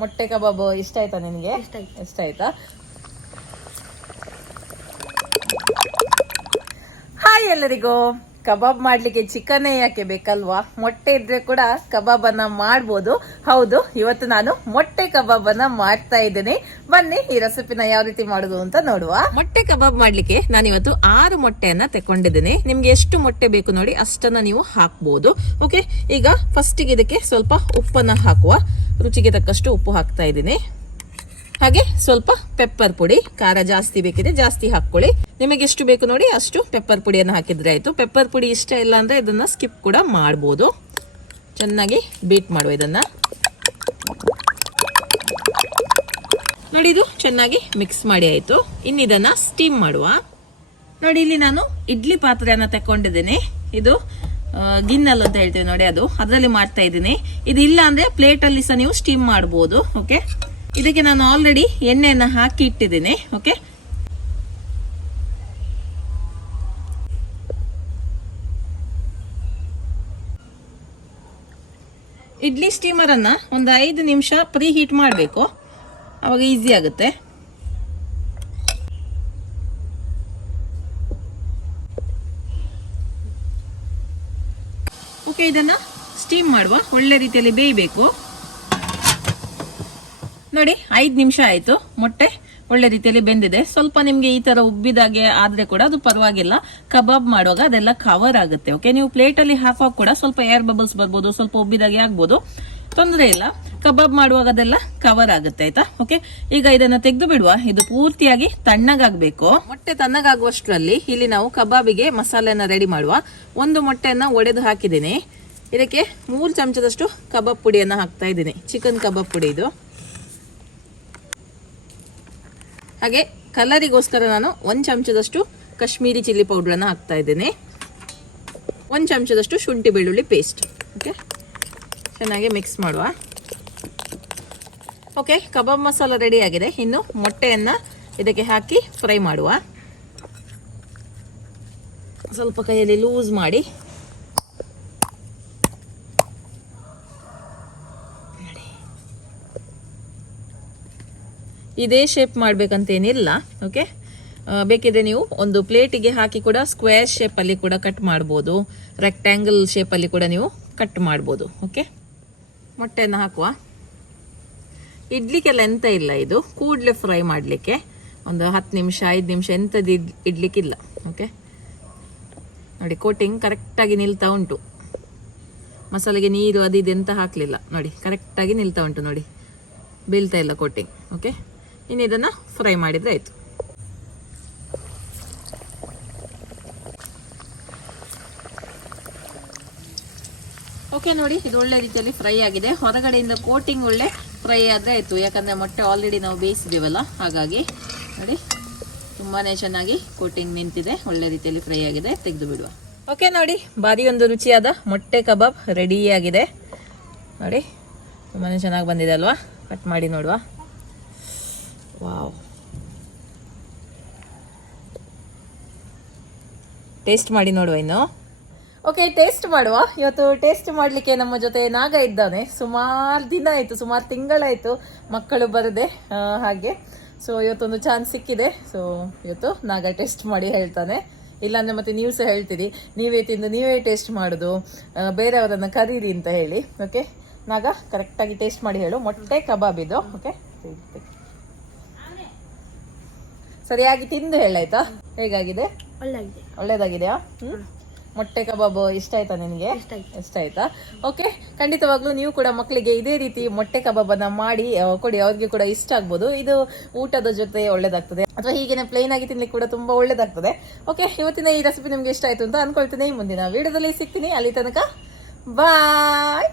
ಮೊಟ್ಟೆ ಕಬಾಬ್ ಇಷ್ಟ ಆಯ್ತಾ ನಿನಗೆ? ಇಷ್ಟ ಆಯ್ತಾ? ಹಾಯ್ ಎಲ್ಲರಿಗೂ. ಕಬಾಬ್ ಮಾಡ್ಲಿಕ್ಕೆ ಚಿಕನ್ ಯಾಕೆ ಬೇಕಲ್ವಾ? ಮೊಟ್ಟೆ ಇದ್ರೆ ಕೂಡ ಕಬಾಬ್ ಅನ್ನ ಮಾಡ್ಬೋದು. ಹೌದು, ಇವತ್ತು ನಾನು ಮೊಟ್ಟೆ ಕಬಾಬ್ ಅನ್ನ ಮಾಡ್ತಾ ಇದ್ದೇನೆ. ಬನ್ನಿ ಈ ರೆಸಿಪಿನ ಯಾವ ರೀತಿ ಮಾಡುದು ಅಂತ ನೋಡುವ. ಮೊಟ್ಟೆ ಕಬಾಬ್ ಮಾಡ್ಲಿಕ್ಕೆ ನಾನು ಇವತ್ತು 6 ಮೊಟ್ಟೆಯನ್ನ ತೆಕೊಂಡಿದ್ದೇನೆ. ನಿಮ್ಗೆ ಎಷ್ಟು ಮೊಟ್ಟೆ ಬೇಕು ನೋಡಿ ಅಷ್ಟನ್ನ ನೀವು ಹಾಕ್ಬಹುದು. ಓಕೆ, ಈಗ ಫಸ್ಟ್ ಇದಕ್ಕೆ ಸ್ವಲ್ಪ ಉಪ್ಪನ್ನ ಹಾಕುವ. ರುಚಿಗೆ ತಕ್ಕಷ್ಟು ಉಪ್ಪು ಹಾಕ್ತಾ ಇದ್ದೀನಿ. ಹಾಗೆ ಸ್ವಲ್ಪ ಪೆಪ್ಪರ್ ಪುಡಿ, ಖಾರ ಜಾಸ್ತಿ ಬೇಕಿದೆ ಜಾಸ್ತಿ ಹಾಕೊಳ್ಳಿ. ನಿಮಗೆ ಎಷ್ಟು ಬೇಕು ನೋಡಿ ಅಷ್ಟು ಪೆಪ್ಪರ್ ಪುಡಿಯನ್ನು ಹಾಕಿದ್ರೆ ಆಯ್ತು. ಪೆಪ್ಪರ್ ಪುಡಿ ಇಷ್ಟ ಇಲ್ಲ ಅಂದ್ರೆ ಇದನ್ನ ಸ್ಕಿಪ್ ಕೂಡ ಮಾಡಬಹುದು. ಚೆನ್ನಾಗಿ ಬೀಟ್ ಮಾಡುವ ಇದನ್ನ. ನೋಡಿ, ಇದು ಚೆನ್ನಾಗಿ ಮಿಕ್ಸ್ ಮಾಡಿ ಆಯ್ತು. ಇನ್ನು ಇದನ್ನ ಸ್ಟೀಮ್ ಮಾಡುವ. ನೋಡಿ, ಇಲ್ಲಿ ನಾನು ಇಡ್ಲಿ ಪಾತ್ರೆಯನ್ನ ತಕೊಂಡಿದ್ದೇನೆ. ಇದು ಗಿನ್ನಲ್ ಅಂತ ಹೇಳ್ತೇವೆ ನೋಡಿ, ಅದರಲ್ಲಿ ಮಾಡ್ತಾ ಇದ್ದೀನಿ. ಇದು ಇಲ್ಲ ಅಂದ್ರೆ ಪ್ಲೇಟ್ ಅಲ್ಲಿ ಸಹ ನೀವು ಸ್ಟೀಮ್ ಮಾಡಬಹುದು. ಓಕೆ, ಇದಕ್ಕೆ ನಾನು ಆಲ್ರೆಡಿ ಎಣ್ಣೆಯನ್ನ ಹಾಕಿ ಇಟ್ಟಿದ್ದೀನಿ. ಓಕೆ, ಇಡ್ಲಿ ಸ್ಟೀಮರ್ ಅನ್ನ ಒಂದು 5 ನಿಮಿಷ ಪ್ರೀ ಹೀಟ್ ಮಾಡಬೇಕು, ಅವಾಗ ಈಸಿ ಆಗುತ್ತೆ. ಓಕೆ, ಇದನ್ನ ಸ್ಟೀಮ್ ಮಾಡುವ. ಒಳ್ಳೆ ರೀತಿಯಲ್ಲಿ ಬೇಯಬೇಕು. ನೋಡಿ, 5 ನಿಮಿಷ ಆಯ್ತು. ಮೊಟ್ಟೆ ಒಳ್ಳೆ ರೀತಿಯಲ್ಲಿ ಬೆಂದಿದೆ. ಸ್ವಲ್ಪ ನಿಮ್ಗೆ ಈ ತರ ಉಬ್ಬಿದಾಗೆ ಆದ್ರೆ ಕೂಡ ಅದು ಪರವಾಗಿಲ್ಲ. ಕಬಾಬ್ ಮಾಡುವಾಗ ಅದೆಲ್ಲ ಕವರ್ ಆಗುತ್ತೆ. ಓಕೆ, ನೀವು ಪ್ಲೇಟ್ ಅಲ್ಲಿ ಹಾಕುವಾಗ ಕೂಡ ಸ್ವಲ್ಪ ಏರ್ ಬಬಲ್ಸ್ ಬರ್ಬೋದು, ಸ್ವಲ್ಪ ಉಬ್ಬಿದಾಗೆ ಆಗ್ಬೋದು, ತೊಂದರೆ ಇಲ್ಲ. ಕಬಾಬ್ ಮಾಡುವಾಗ ಅದೆಲ್ಲ ಕವರ್ ಆಗುತ್ತೆ. ಆಯ್ತಾ? ಓಕೆ, ಈಗ ಇದನ್ನ ತೆಗೆದು ಬಿಡುವ. ಇದು ಪೂರ್ತಿಯಾಗಿ ತಣ್ಣಗಾಗ್ಬೇಕು. ಮೊಟ್ಟೆ ತಣ್ಣಗಾಗುವಷ್ಟರಲ್ಲಿ ಇಲ್ಲಿ ನಾವು ಕಬಾಬಿಗೆ ಮಸಾಲೆಯನ್ನ ರೆಡಿ ಮಾಡುವ. 1 ಮೊಟ್ಟೆಯನ್ನ ಒಡೆದು ಹಾಕಿದ್ದೀನಿ. ಇದಕ್ಕೆ 3 ಚಮಚದಷ್ಟು ಕಬಾಬ್ ಪುಡಿಯನ್ನ ಹಾಕ್ತಾ ಇದ್ದೀನಿ. ಚಿಕನ್ ಕಬಾಬ್ ಪುಡಿ ಇದು. ಹಾಗೆ ಕಲರಿಗೋಸ್ಕರ ನಾನು 1 ಚಮಚದಷ್ಟು ಕಾಶ್ಮೀರಿ ಚಿಲ್ಲಿ ಪೌಡರ್ ಅನ್ನ ಹಾಕ್ತಾ ಇದ್ದೇನೆ. 1 ಚಮಚದಷ್ಟು ಶುಂಠಿ ಬೆಳ್ಳುಳ್ಳಿ ಪೇಸ್ಟ್. ಓಕೆ, ಚೆನ್ನಾಗಿ ಮಿಕ್ಸ್ ಮಾಡುವ. ಓಕೆ, ಕಬಾಬ್ ಮಸಾಲ ರೆಡಿ ಆಗಿದೆ. ಇನ್ನು ಮೊಟ್ಟೆಯನ್ನ ಇದಕ್ಕೆ ಹಾಕಿ ಫ್ರೈ ಮಾಡುವ. ಸ್ವಲ್ಪ ಕೈಯಲ್ಲಿ ಲೂಸ್ ಮಾಡಿ. ಇದೇ ಶೇಪ್ ಮಾಡ್ಬೇಕಂತೇನಿಲ್ಲ. ಓಕೆ, ಬೇಕಿದ್ರೆ ನೀವು ಒಂದು ಪ್ಲೇಟಿಗೆ ಹಾಕಿ ಕೂಡ ಸ್ಕ್ವೇರ್ ಶೇಪ್ ಅಲ್ಲಿ ಕೂಡ ಕಟ್ ಮಾಡ್ಬೋದು, ರೆಕ್ಟ್ಯಾಂಗಲ್ ಶೇಪ್ ಅಲ್ಲಿ ಕೂಡ ನೀವು ಕಟ್ ಮಾಡ್ಬೋದು. ಓಕೆ, ಮೊಟ್ಟೆಯನ್ನು ಹಾಕುವ. ಇಡ್ಲಿಕ್ಕೆಲ್ಲ ಎಂತ ಇಲ್ಲ, ಇದು ಕೂಡ್ಲೆ ಫ್ರೈ ಮಾಡಲಿಕ್ಕೆ ಒಂದು 10 ನಿಮಿಷ 5 ನಿಮಿಷ ಎಂತದ್ದು ಇಡ್ಲಿಕ್ಕಿಲ್ಲ. ಓಕೆ, ನೋಡಿ ಕೋಟಿಂಗ್ ಕರೆಕ್ಟಾಗಿ ನಿಲ್ತಾ ಉಂಟು. ಮಸಾಲೆಗೆ ನೀರು ಅದಿದೆ ಅಂತ ಹಾಕಲಿಲ್ಲ ನೋಡಿ, ಕರೆಕ್ಟಾಗಿ ನಿಲ್ತಾ ಉಂಟು ನೋಡಿ, ಬೀಳ್ತಾ ಇಲ್ಲ ಕೋಟಿಂಗ್. ಓಕೆ, ಇನ್ನು ಇದನ್ನ ಫ್ರೈ ಮಾಡಿದ್ರೆ ಆಯ್ತು. ಓಕೆ, ನೋಡಿ ಇದು ಒಳ್ಳೆ ರೀತಿಯಲ್ಲಿ ಫ್ರೈ ಆಗಿದೆ. ಹೊರಗಡೆಯಿಂದ ಕೋಟಿಂಗ್ ಒಳ್ಳೆ ಫ್ರೈ ಆದ್ರೆ ಆಯ್ತು, ಯಾಕಂದ್ರೆ ಮೊಟ್ಟೆ ಆಲ್ರೆಡಿ ನಾವು ಬೇಯಿಸಿದೇವಲ್ಲ, ಹಾಗಾಗಿ ನೋಡಿ ತುಂಬಾನೇ ಚೆನ್ನಾಗಿ ಕೋಟಿಂಗ್ ನಿಂತಿದೆ, ಒಳ್ಳೆ ರೀತಿಯಲ್ಲಿ ಫ್ರೈ ಆಗಿದೆ. ತೆಗೆದು ಬಿಡುವ. ಓಕೆ, ನೋಡಿ ಭಾರಿ ಒಂದು ರುಚಿಯಾದ ಮೊಟ್ಟೆ ಕಬಾಬ್ ರೆಡಿ ಆಗಿದೆ. ನೋಡಿ ತುಂಬಾನೇ ಚೆನ್ನಾಗಿ ಬಂದಿದೆ ಅಲ್ವಾ? ಕಟ್ ಮಾಡಿ ನೋಡುವ. ವಾವ್, ಟೇಸ್ಟ್ ಮಾಡಿ ನೋಡುವ ಇನ್ನು. ಓಕೆ, ಟೇಸ್ಟ್ ಮಾಡುವ. ಇವತ್ತು ಟೇಸ್ಟ್ ಮಾಡಲಿಕ್ಕೆ ನಮ್ಮ ಜೊತೆ ನಾಗ ಇದ್ದಾನೆ. ಸುಮಾರು ದಿನ ಆಯಿತು, ಸುಮಾರು ತಿಂಗಳಾಯಿತು ಮಕ್ಕಳು ಬರದೆ. ಹಾಗೆ ಸೊ ಇವತ್ತೊಂದು ಚಾನ್ಸ್ ಸಿಕ್ಕಿದೆ. ಸೊ ಇವತ್ತು ನಾಗ ಟೇಸ್ಟ್ ಮಾಡಿ ಹೇಳ್ತಾನೆ. ಇಲ್ಲಾಂದ್ರೆ ಮತ್ತೆ ನೀವು ಸಹ ಹೇಳ್ತೀರಿ ನೀವೇ ತಿಂದು ನೀವೇ ಟೇಸ್ಟ್ ಮಾಡೋದು, ಬೇರೆಯವರನ್ನು ಕರೀರಿ ಅಂತ ಹೇಳಿ. ಓಕೆ, ನಾಗ ಕರೆಕ್ಟಾಗಿ ಟೇಸ್ಟ್ ಮಾಡಿ ಹೇಳು. ಮೊಟ್ಟೆ ಕಬಾಬ್ ಇದು. ಓಕೆ, ಸರಿಯಾಗಿ ತಿಂದು ಹೇಳಾಯ್ತಾ? ಹೇಗಾಗಿದೆ? ಒಳ್ಳೇದಾಗಿದೆಯಾ? ಮೊಟ್ಟೆ ಕಬಾಬ್ ಇಷ್ಟ ಆಯ್ತಾ ನಿನಗೆ? ಇಷ್ಟ ಆಯ್ತಾ? ಓಕೆ, ಖಂಡಿತವಾಗ್ಲೂ ನೀವು ಕೂಡ ಮಕ್ಕಳಿಗೆ ಇದೇ ರೀತಿ ಮೊಟ್ಟೆ ಕಬಾಬ್ ಅನ್ನ ಮಾಡಿ ಕೊಡಿ, ಅವ್ರಿಗೆ ಕೂಡ ಇಷ್ಟ ಆಗ್ಬೋದು. ಇದು ಊಟದ ಜೊತೆ ಒಳ್ಳೇದಾಗ್ತದೆ, ಅಥವಾ ಹೀಗೇನೆ ಪ್ಲೇನ್ ಆಗಿ ತಿನ್ಲಿಕ್ಕೆ ಕೂಡ ತುಂಬಾ ಒಳ್ಳೇದಾಗ್ತದೆ. ಓಕೆ, ಇವತ್ತಿನ ಈ ರೆಸಿಪಿ ನಿಮ್ಗೆ ಇಷ್ಟ ಆಯ್ತು ಅಂತ ಅನ್ಕೊಳ್ತೀನಿ. ಮುಂದಿನ ವಿಡಿಯೋದಲ್ಲಿ ಸಿಗ್ತೀನಿ. ಅಲ್ಲಿ ತನಕ ಬಾಯ್.